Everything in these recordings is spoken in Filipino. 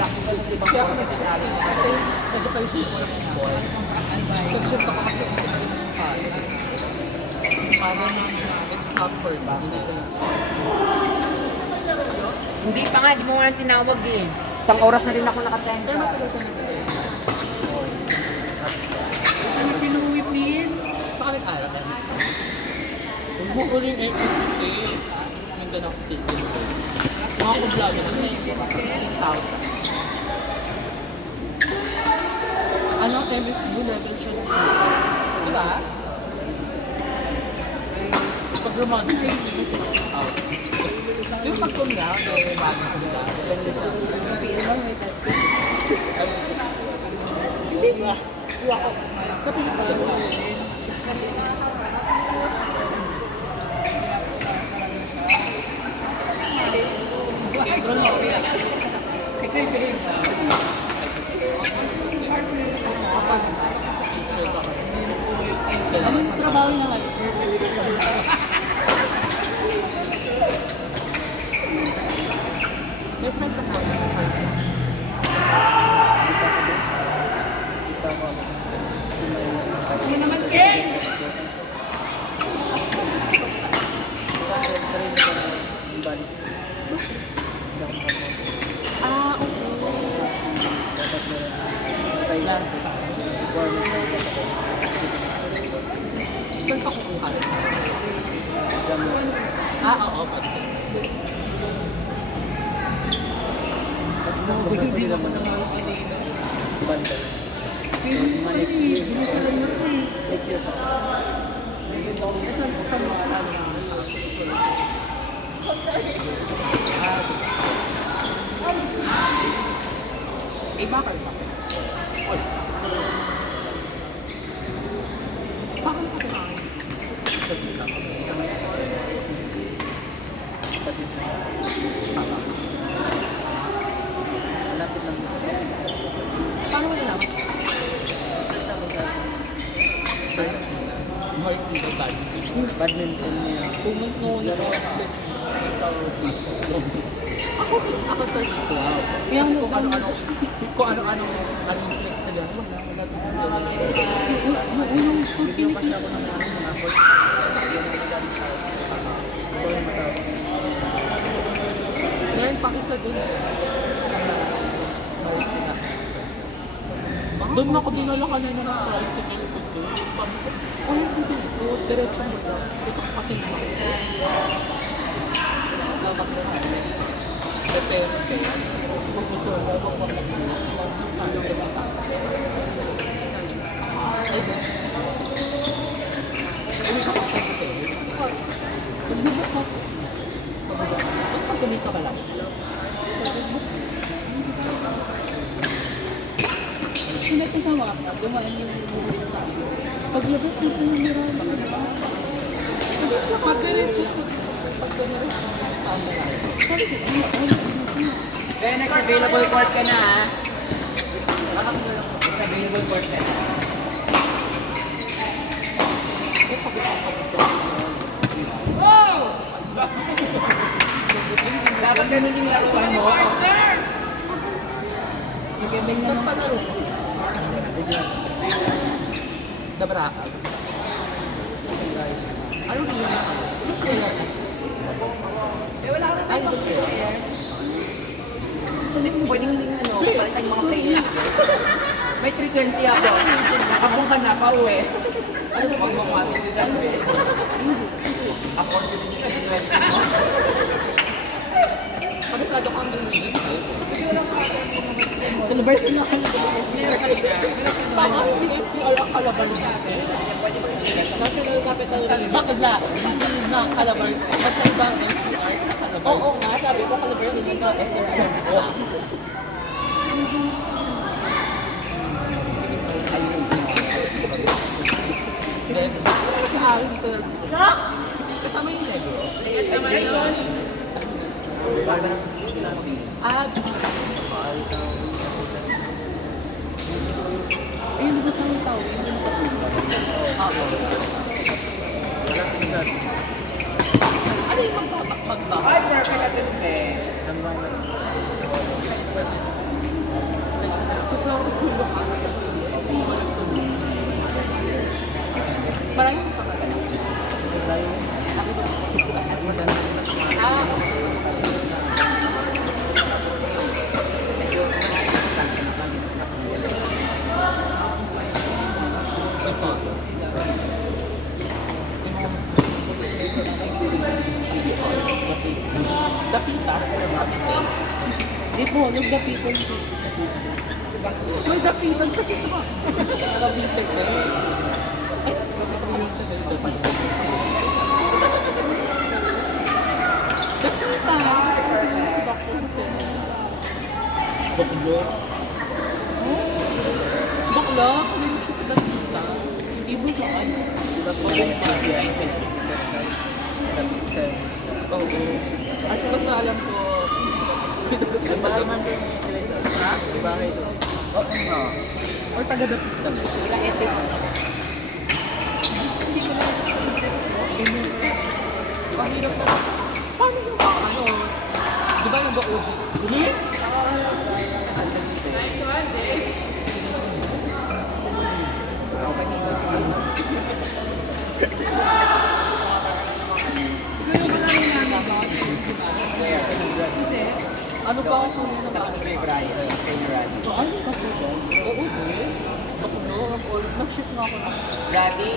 Kaya ako nagtatalo. Kasi medyo kayo shoot mo ng ball. Nag-shoot ako kasi hindi ko yung kaya. Para na it's not for me. Hindi siya yung Hindi pa nga, di mo nga tinawag eh. Isang oras na rin ako nakatenga. Pero matagal ka na. Ano si Louie, please? Saka nag-aral na. Huwag mo uling APCA. Mindanao State University. Mga kumblado na out. Ano, MSU level siya. Diba? Pag graduate, out. Yung pag-kumla, may bagay kumla. Ganun siya. Hindi ako. Sa Pilipinas. Ikaw yung pinag Ano yung trabaho niya ngayon? May friends ako. Sige naman, Ken! Ah, okay. Saan ka kukuha rin? Ah, oo. Hindi naman ang mga Ginisalan mo ito eh. Saan mo alam na? Eh, bakit ba? Oy. Saan ka kumain? Malapit lang. Paano mo nalaman? Mark dito Badminton niya. Pumunta mo na ako sir. Wow. Kaya kung ano-ano flex nila. Bigyan kasi ako ng mga effort. Ngayon pa isa dun. Doon ako dinala kanina ng tricycle ko doon. Ay, hindi ko. Diretso mo lang. Ito ko kasi mo. Labak mo kami. Pero kaya. Ay, ba? Ano ka pa sa hotel? Nagbubok ako. Ba't ka kumita ka lang? Sinat ko sa WhatsApp, dumaan yung sa akin. Paglabas ko po yung mirama. Pag-diretso ko. Pag-diretso ko. Sabi ko, Kaya next available court ka na ha. Next available court ka na. Dapat ganun yung laruan mo. Magandang naman palaro. Dabraka. Ano rin yun? wala ka na tayo pag-player. Hindi mo pwedeng ano, palitan yung mga players. May 320 ako. Nakapong ka na, pauwi. Ano ba pag makuha si Dalwe? Afford ko din yung 320. Pagkasado kang bumili. Kalabart na ako ng NCR kanina. Baka hindi NCR ang kalaban natin. National Capital Region. Bakit na? Hindi na kalaban. Ba't na ibang NCR sa kalaban? Oo nga, sabi ko kalaban hindi ka NCR. Sa akin dito. Kasama yung negro. Ayun, di ba tayo tao? Yun yung Ano yung magbabak? Ay, perfect at ito, With the people. With the people kasi ito. Nakabintag ka. Ay, nakasalinig ka sa'yo. Dakita. Baklo? Bakla? Hindi mo siya sa dakita. Hindi mo siya ano. Oo. As basta alam ko, Nagbaman din sila sa... Ha? Diba kayo doon? Oo nga. or taga-dapit ka na. Sila etik. Pahirap na. Paano yung ba, ano? Di ba yung ba-OG? Huli? Siguro marami namin ba? Kasi, Ano pa ako kung ano ba? Kay Brian. Kay Brian. Ano ka po ba? Oo, baklo. Nag-shift nga ako na. Gabi,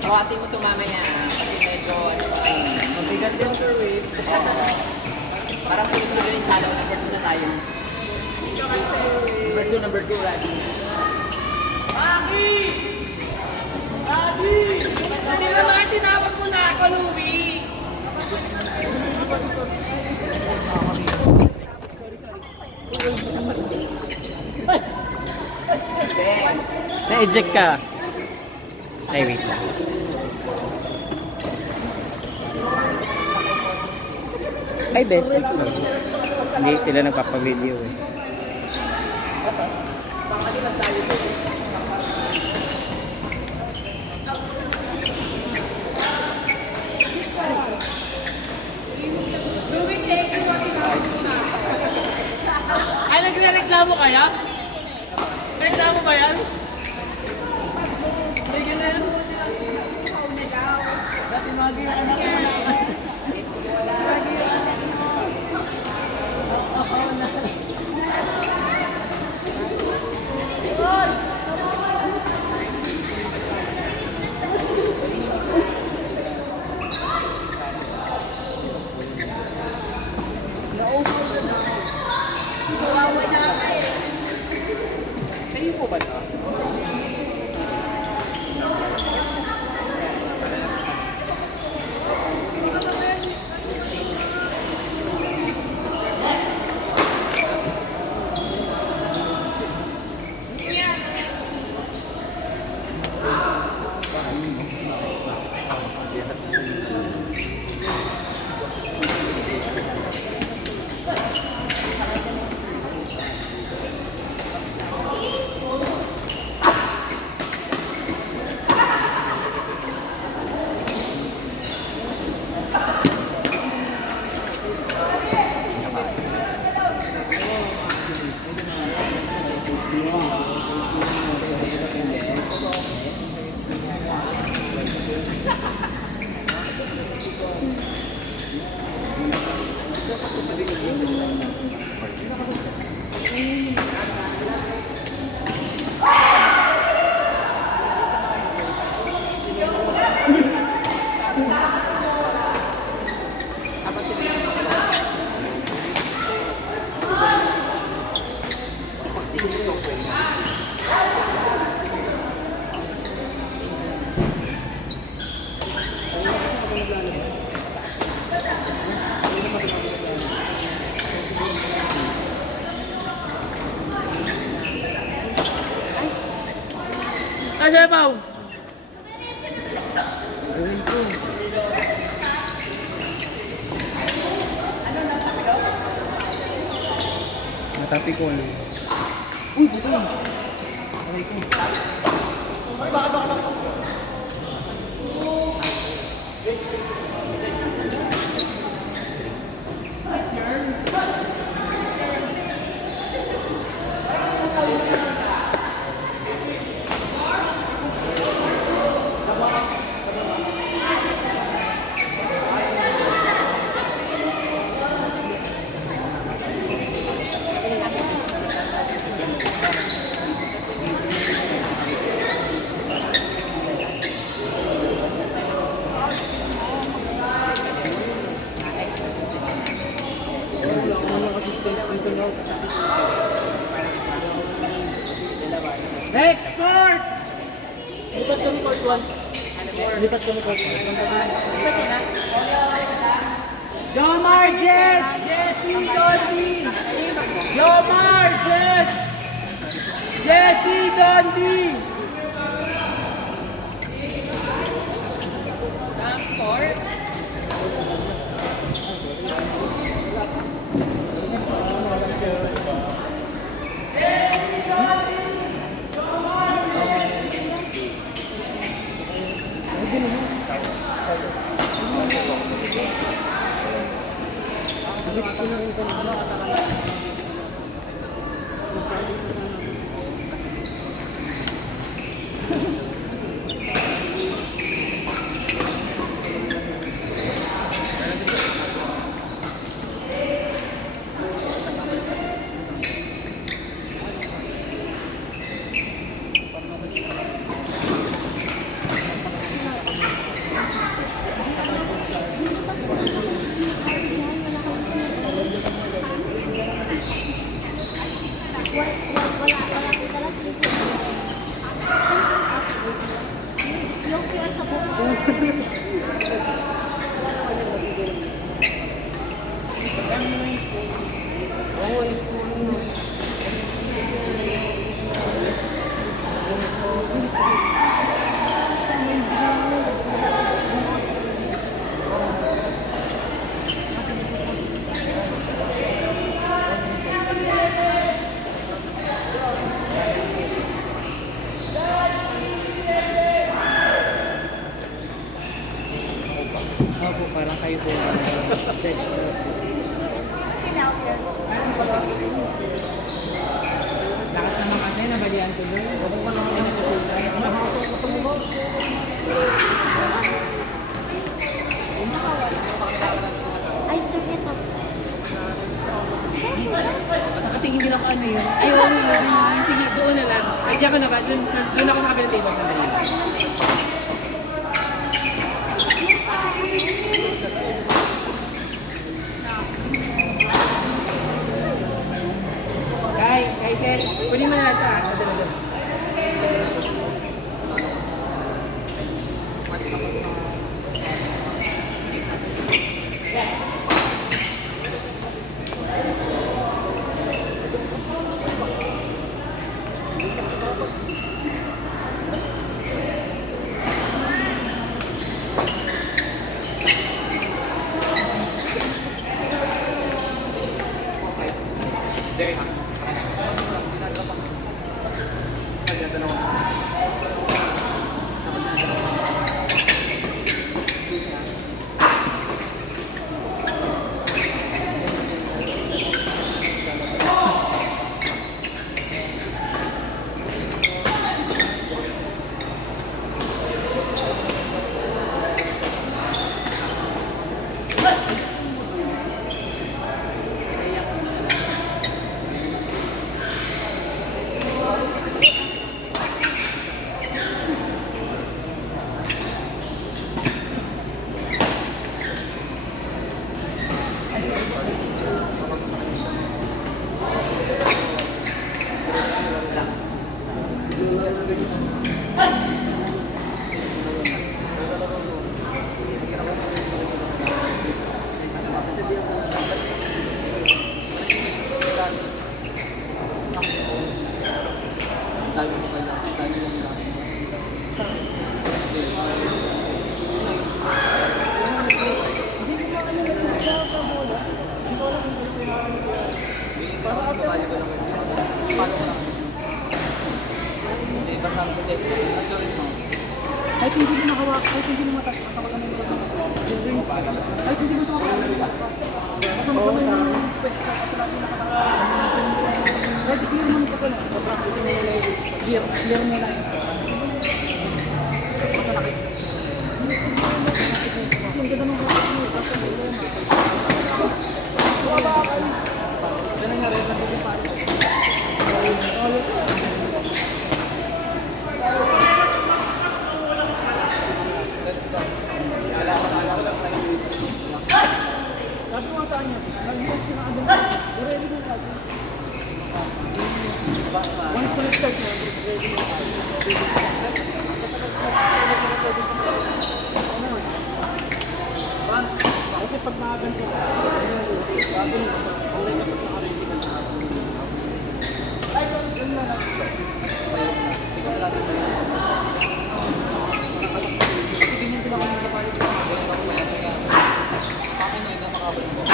buhati mo ito mamaya kasi medyo ano pa kayo. Mabigat din sir wave. Parang sunod-sunod yung talo. Number 2 na tayo. Number 2, Gabi. hindi naman tinawag mo na ako, Louie. Na-eject ka. Ay, wait lang. Ay, besh. Sorry. Hindi sila nagpapag-video eh. Louie, thank you. Tinawag mo na. Ay, nagre-reklamo kaya? Reklamo ba yan? Hindi ganun. Dati mga ginagawa na. Sa'yo po ba ito? Asa Pao? Matapi ko. Next court! Lipat kami court 1. Lipat kami court 1. Jomar Jet! Jessie Dondi! Jomar Jet! Jessie Dondi! Opo, parang kayo po judge ko. Lakas naman kasi, nabalian ko doon. Huwag ko lang ako natutulog. Ay, sir, ito. Nakatingin din ako ano yun. Ay, oo yun. Sige, doon na lang. Ay, diyan ka na ba? Doon ako sa kabilang table sa dali. Kay, sir. Pwede mo na ito ah. Dala. Kahit hindi mo nakawak, kahit hindi mo matas, kasama ka na yung kahit hindi mo siya makawak, kasama ka na yung pwesta, kasi natin nakakawak. Kahit clear mo nito ko na, practice mo na yung clear mo na yun. Basta nakis. Kasi yung ganda ng practice mo, basta mo yun. Wala ka kayo. Yan ang narin, nandito yung pari. Sabi mo saan niya? Nag-box na agad. Ready na agad. Once na nag-start mo, ready na tayo. Kasi pag makaganto ka, bago mo sa online na pag nakaready ka na. Ay, yun na lang. Ikaw natin na yun. Kasi ganyan din ako nagpapalit ko. Ganyan ako mayroon ka. Akin na yun na makabalik ko.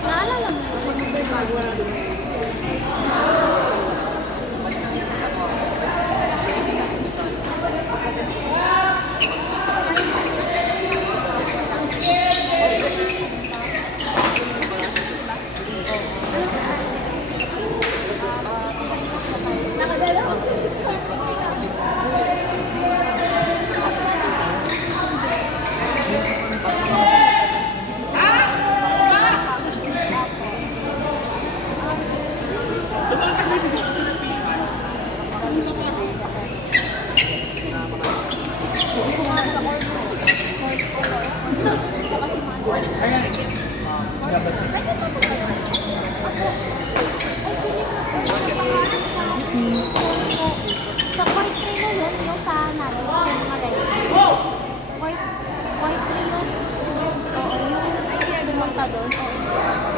Naalala mo yun? Sa point 3 na yun, yung sa natin, yung mga red. Point 3 yun. Oo, yung pumunta doon. Oo.